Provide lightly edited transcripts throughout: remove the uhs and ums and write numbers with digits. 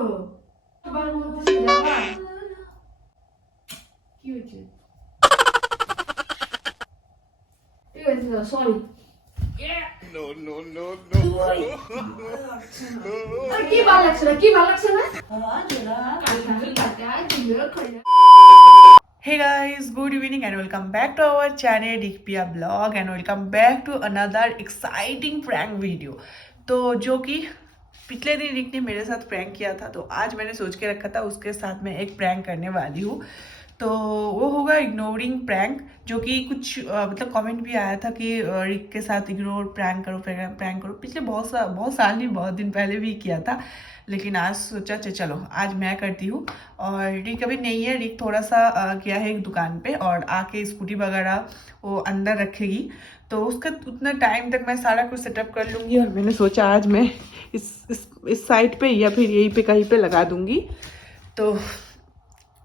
হলো? আবার বলতেছি যাবা? কি হয়েছে? ঠিক আছে, সরি। No, no, no, আর কি ভালো লাগছে না? কি ভালো লাগছে না? Hey guys, good evening and welcome back to our channel Dikpia Blog and welcome back to another exciting prank video. तो जो कि पिछले दिन रिक ने मेरे साथ प्रैंक किया था, तो आज मैंने सोच के रखा था उसके साथ मैं एक प्रैंक करने वाली हूँ। तो वो होगा इग्नोरिंग प्रैंक, जो कि कुछ मतलब कमेंट भी आया था कि रिक के साथ इग्नोर प्रैंक करो, प्रैंक करो। पिछले बहुत साल नहीं, बहुत दिन पहले भी किया था, लेकिन आज सोचा चलो आज मैं करती हूँ। और रिक अभी नहीं है, रिक थोड़ा सा गया है एक दुकान पे और आके स्कूटी वगैरह वो अंदर रखेगी, तो उसका उतना टाइम तक मैं सारा कुछ सेटअप कर लूँगी। और मैंने सोचा आज मैं इस साइड पे या फिर यहीं पे कहीं पे लगा दूँगी। तो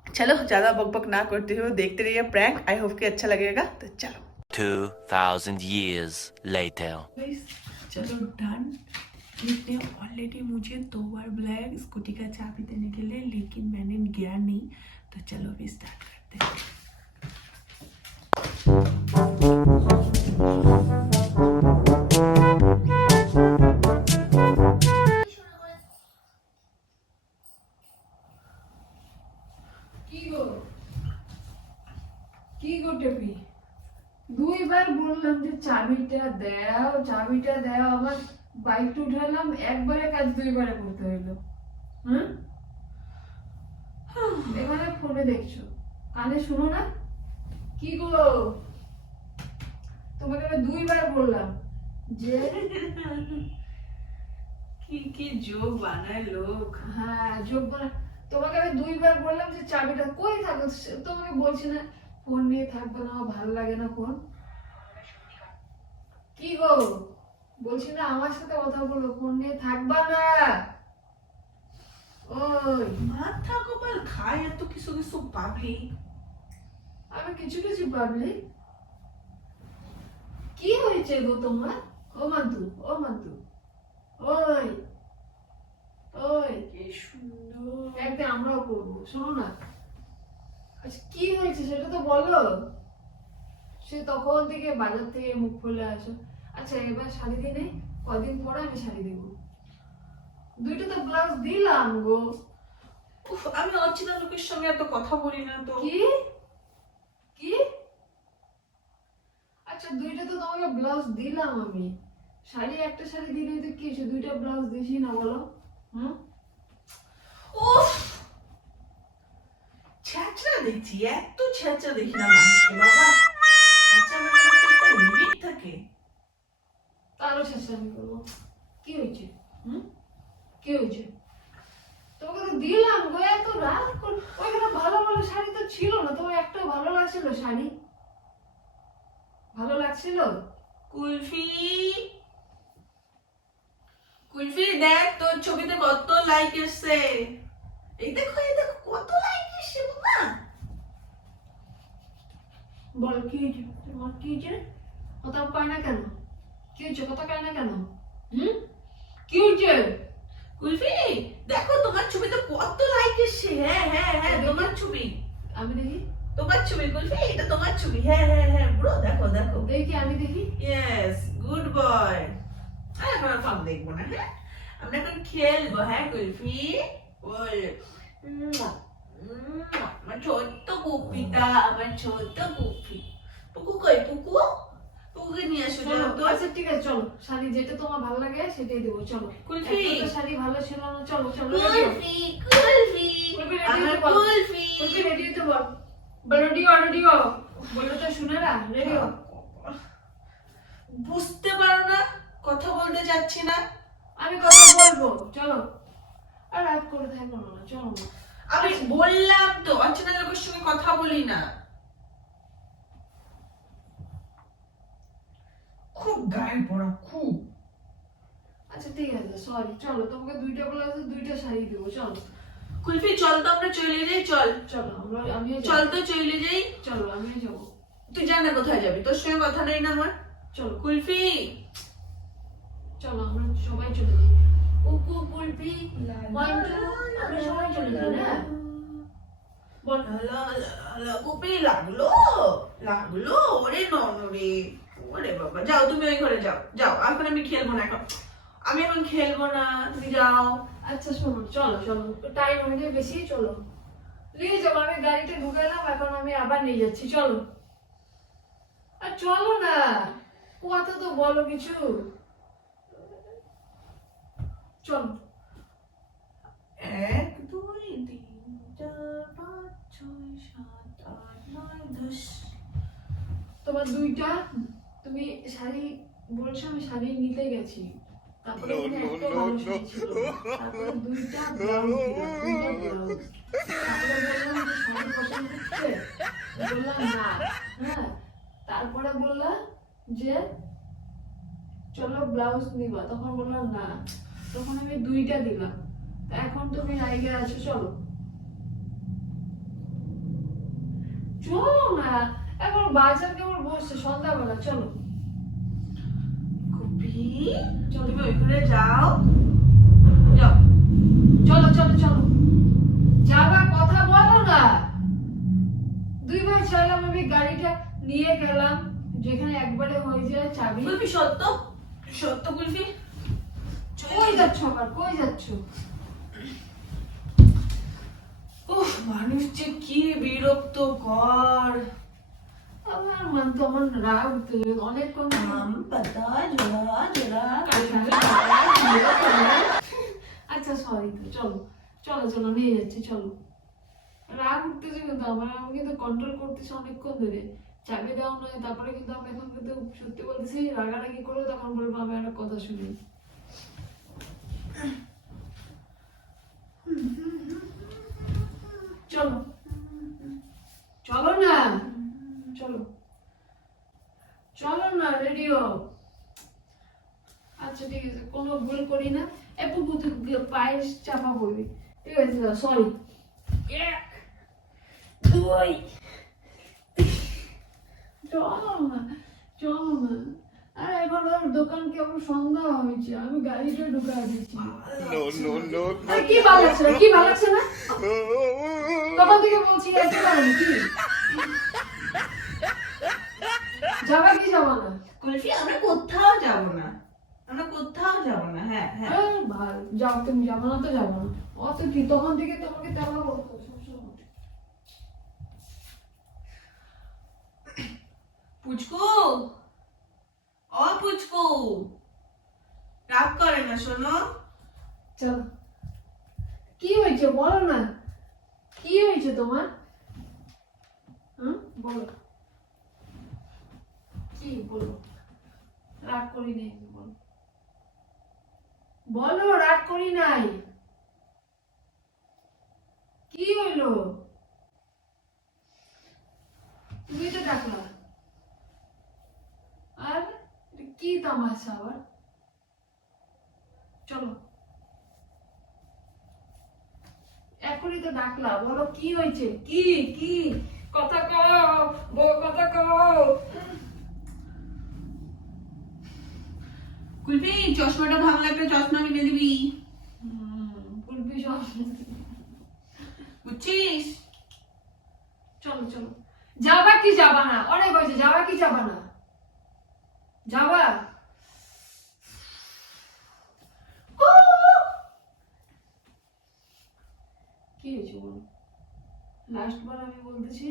चलो ज़्यादा बकबक ना करते हुए देखते रहिए प्रैंक, आई होप कि अच्छा लगेगा। तो चलो 2000 years later. चलो डन। इसने ऑलरेडी मुझे 2 बार बुलाया स्कूटी का चाबी देने के लिए, लेकिन मैंने गया नहीं। तो चलो अभी स्टार्ट करते हैं। কি গো টেপি, দুইবার বললাম যে চাবিটা দাও, আমার বাইকটা উঠালাম, একবারে কাজ দুইবারে করতে হইলো। হ্যাঁ, এখানে ফোনে দেখছো, কানে শুনো না? কি গো, তোমাকে আমি দুইবার বললাম যে কি जोक বানায় লোক। হ্যাঁ যোগ বানা, তোমাকে আমি দুইবার বললাম যে চাবিটা কই থাকো, তোমাকে বলছি না ফোন নিয়ে থাকবে না, ভালো লাগে না ফোন। কি গো, বলছি না আমার সাথে কথা বলো, ফোন নিয়ে থাকবা না। ওই মাথা কপাল খায় এত কিছু কিছু পাবলিক। আমি কিছু কিছু পাবলি। কি হয়েছে গো তোমার? ও মান্তু, ওই ওই কি সুন্দর। একদিন আমরাও করবো, শোনো না। আচ্ছা কি হয়েছে সেটা তো বলো। সে তখন থেকে বাজার থেকে মুখ খুলে আসো। আচ্ছা এবার শাড়ি দিনে, কদিন পরে আমি শাড়ি দেব। দুইটা তো ব্লাউজ দিলাম গো। উফ, আমি অচেনা লোকের সঙ্গে এত কথা বলি না তো। কি কি আচ্ছা দুইটা তো তোমাকে ব্লাউজ দিলাম আমি। শাড়ি একটা শাড়ি দিলে তো কি হয়েছে, দুইটা ব্লাউজ দিছি না বলো? উফ, ছ্যাঁচড়া দেখছি, এত ছ্যাঁচড়া দেখি না মানুষকে বাবা। আচ্ছা মানে একটা লিমিট থাকে। তারও শেষ আমি করবো। কি হয়েছে? কি হয়েছে? তোমাকে তো দিলাম গো, এত রাগ কর। ওইখানে ভালো ভালো শাড়ি তো ছিল না, তোমার একটা ভালো লাগছিল শাড়ি? ভালো লাগছিল? কুলফি, কুলফি দেখ তোর ছবিতে কত লাইক এসছে। এই দেখো কত লাইক এসছে বাবা। বল কি হয়েছে তোমার? কি হয়েছে? কথা কয় না কেন? কি হয়েছে? কথা কয় না কেন? কি হয়েছে? কুলফি দেখো তোমার ছবিতে কত লাইক এসছে। হ্যাঁ তোমার ছবি। আমি দেখি, তোমার ছবি কুলফি, এটা তোমার ছবি। হ্যাঁ ব্রো, দেখো দেখি, আমি দেখি। Yes, good boy. এখন আর ফোন দেখবো না, হ্যাঁ আমরা এখন খেলবো। হ্যাঁ কুলফি বল। আমার ছোট্ট গুপিটা, আমার ছোট্ট গুপি। পুকু কই পুকু? পুকুকে নিয়ে আসো চলো, তো। আচ্ছা ঠিক আছে চলো, শাড়ি যেটা তোমার ভালো লাগে সেটাই দেবো। চলো কুলফি, একটা তো শাড়ি ভালো ছিল না। চলো কুলফি আমার কুলফি। রেডি হতে বল। রেডি ও বললে তো শুনে না। রেডি ও। বুঝতে পারো না কথা বলতে যাচ্ছি না? আমি কথা বলবো, চলো। আর রাগ করে থাকবো না, চলো না। আমি বললাম তো অচেনা লোকের সঙ্গে কথা বলি না। খুব গায়ে পড়া, খুব। আচ্ছা ঠিক আছে সরি, চলো তোমাকে দুইটা ব্লাউজ দুইটা শাড়ি দেবো। চলো কুলফি চল তো আমরা চলে যাই, চল চলো আমিও চল তো চলে যাই। চলো আমিও যাবো। তুই জানা কোথায় যাবি? তোর সঙ্গে কথা নেই না আমার। চলো কুলফি চলো আমরা সবাই চলে যাই। কুকু কুলপি মন্টু আমরা সবাই চলে যাই না বল কুপি লাগলো লাগলো ওরে ননরে ওরে বাবা যাও তুমি ওই ঘরে যাও যাও এখন আমি খেলবো না আমি এখন খেলবো না তুমি যাও আচ্ছা শোনো চলো চলো টাইম হয়ে বেশি চলো নিয়ে যাবো আমি গাড়িতে ঢুকালাম এখন আমি আবার নিয়ে যাচ্ছি চলো আর চলো না কথা তো বলো কিছু চলো 1 2 3 4 5 6 7 8 9 10 তোমার দুইটা তুমি শাড়ি বলছো আমি শাড়ি নিতে গেছি তারপরে তুমি একটা ভালো শাড়ি ছিল। তারপরে দুইটা ব্লাউজ দিলাম, দুইটা ব্লাউজ তারপরে বললাম যে শাড়ি পছন্দ হচ্ছে বললাম না হ্যাঁ তারপরে বললাম যে চলো ব্লাউজ নিবা তখন বললাম না তখন আমি দুইটা দিলাম তা এখন তুমি রাইগে আছো চলো চলো না এখন বাজার কেমন বসছে সন্ধ্যাবেলা চলো কুপি তুমি ওই ঘরে যাও যাও চলো চলো চলো যাবা কথা বলো না দুইবার চাইলাম আমি গাড়িটা নিয়ে গেলাম যেখানে একবারে হয়ে যায় চাবি কুলফি সত্য সত্য কুলফি কই যাচ্ছ আবার কই যাচ্ছ উফ মানুষ যে কি বিরক্তকর আমার মন তো আমার রাগ উঠতে অনেকক্ষণ আম পাতা জোড়া জোড়া আচ্ছা সরি চলো চলো চলো নিয়ে যাচ্ছি চলো রাগ উঠতেছে কিন্তু আমার আমি কিন্তু কন্ট্রোল করতেছি অনেকক্ষণ ধরে চাবি দেওয়া নয় তারপরে কিন্তু আমি এখন কিন্তু সত্যি বলতেছি রাগারাগি করবো তখন বলবো আমি একটা কথা শুনি চলো চলো না চলো চলো না রেডিও আচ্ছা ঠিক আছে কোনো ভুল করি না একটু পায়ে চাপা পড়বি ঠিক আছে সরি এক দুই চলো না চলো না আর এখন আর দোকান কেমন সন্ধ্যা হয়েছে আমি গাড়িটা ঢুকা দিচ্ছি আর কি ভালো লাগছে না কি ভালো লাগছে না তখন থেকে বলছি একটু ভালো কি যাবা কি যাবা না কুলফি আমরা কোথাও যাব না আমরা কোথাও যাব না হ্যাঁ হ্যাঁ ভালো যাও তুমি যাবো না তো যাবো না অত কি তখন থেকে তোমাকে তেমন বলতো সবসময় পুচকু ও পুচকু রাগ করে না শোনো চলো কি হয়েছে বলো না কি হয়েছে তোমার বলো কি বলো রাগ করি নাই বলো বলো রাগ করি নাই কি হইলো তুমি তো ডাকলা আর এটা কি তামাশা আবার চলো এখনই তো ডাকলা বলো কি হয়েছে কি কি কথা কও কথা কও কুলফি চশমাটা ভাঙলে একটা চশমা কিনে দিবি কুলপি সব বুঝছিস চলো চলো যাবা কি যাবা না অনেক হয়েছে যাবা কি যাবা না যাবা কি হয়েছে বলো লাস্ট বার আমি বলতেছি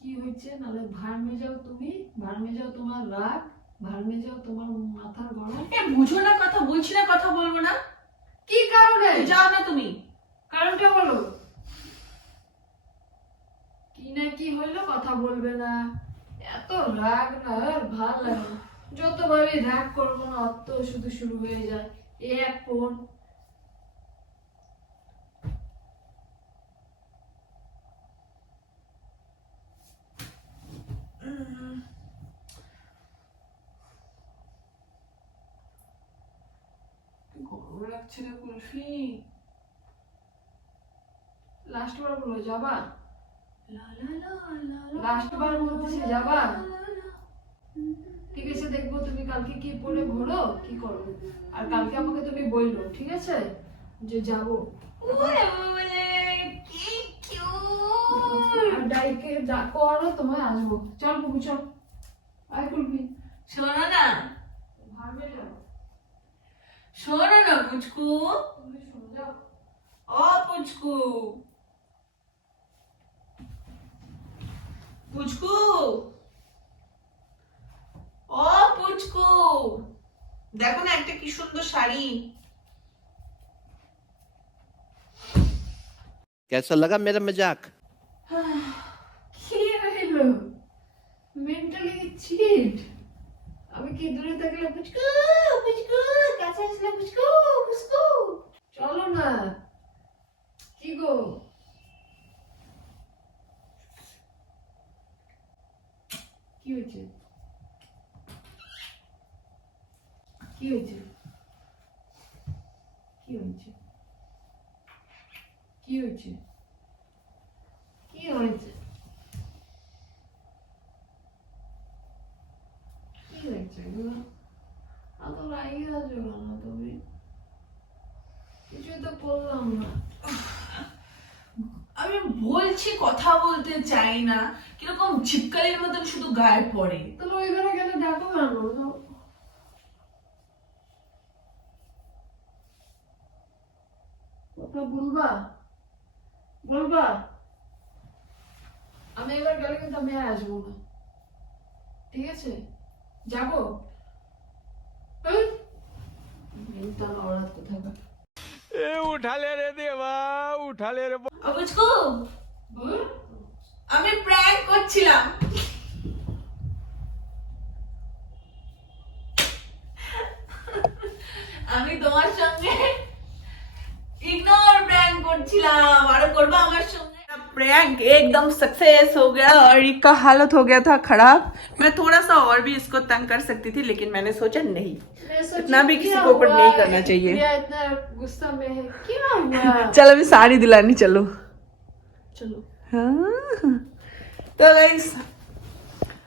কি হয়েছে নাহলে ভাড়মে যাও তুমি ভাড়মে যাও তোমার রাগ ভাড়মে যাও তোমার মাথার গরম বুঝো না কথা বলছি না কথা বলবো না কি কারণে যাও না তুমি কারণটা বলো কি না কি হইলো কথা বলবে না এত রাগ না আর ভাল লাগে না যতভাবে রাগ করবো না অত শুধু শুরু হয়ে যায় এক ফোন গরম লাগছে রে কুলফি লাস্ট বার বলো যাবা লা লা লা লা লাস্ট বার বলতেছি যাবা লা লা ঠিক আছে, দেখবো তুমি কালকে কি পরে ঘোরো, কি করো। আর কালকে আমাকে তুমি বললো, ঠিক আছে, যে যাবো। আর ডাইকে ডাকো আরো, তোমায় আসবো। চল বুবু চল, আয় কুলবি। শোনো না, ভাববে যাবো, শোনো না পুচকু, তুমি শুনে যাও। ও পুচকু, পুচকু, ও পুচকু, দেখো না একটা কি সুন্দর শাড়ি। कैसा लगा मेरा मजाक? কি হইলো, মেন্টালি চিট। আমি কি দূরে থাকলে পুচকু পুচকু, কাছে আসলে পুচকু পুচকু। চলো না, কি গো, কি হয়েছে, কি হয়েছে, কি হয়েছে, কি হয়েছে, কি হয়েছে, কি হয়েছে গো? এত রাগি আছো কেন তুমি? কিছুই তো করলাম না। আমি বলছি কথা বলতে চাই না, কিরকম ঝিপকালির মতন শুধু গায়ে পড়ে। তাহলে ওই ঘরে গেলে ডাকো কেন? কথা বলবা, বলবা। আমি এবার গেলে কিন্তু আমি আর আসবো না, ঠিক আছে? যাবো। মেন্টাল অরাত কোথাকার। বুঝকো, আমি প্র্যাঙ্ক করছিলাম। আমি তোমার সঙ্গে इग्नोर प्रैंक করছিলাম, আরো করবা আমার সঙ্গে। प्रैंक एकदम सक्सेस हो गया और इसका हालत हो गया था खराब। मैं थोड़ा सा और भी इसको तंग कर सकती थी, लेकिन मैंने सोचा नहीं, इतना भी किसी के ऊपर नहीं करना चाहिए। इतना गुस्सा में है, क्या हुआ? चलो अभी साड़ी दिलानी, चलो चलो। हाँ तो गाइस,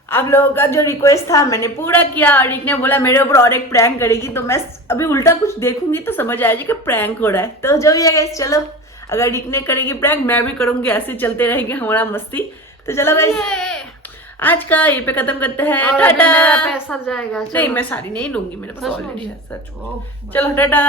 आप लोगों का जो रिक्वेस्ट था मैंने पूरा किया, और रिक ने बोला मेरे ऊपर और एक प्रैंक करेगी, तो मैं अभी उल्टा कुछ देखूंगी तो समझ आएगी कि प्रैंक हो रहा है। तो जो भी है गाइस, चलो अगर रिक ने करेगी प्रैंक, मैं भी करूंगी, ऐसे चलते रहेंगे हमारा मस्ती। तो चलो गाइस, आज का ये पे खत्म करते हैं, और अभी टाटा। मेरा पैसा जाएगा। नहीं, मैं साड़ी नहीं लूंगी, मेरे पास सच में? ऑलरेडी है, सच में। ओह, चलो टाटा।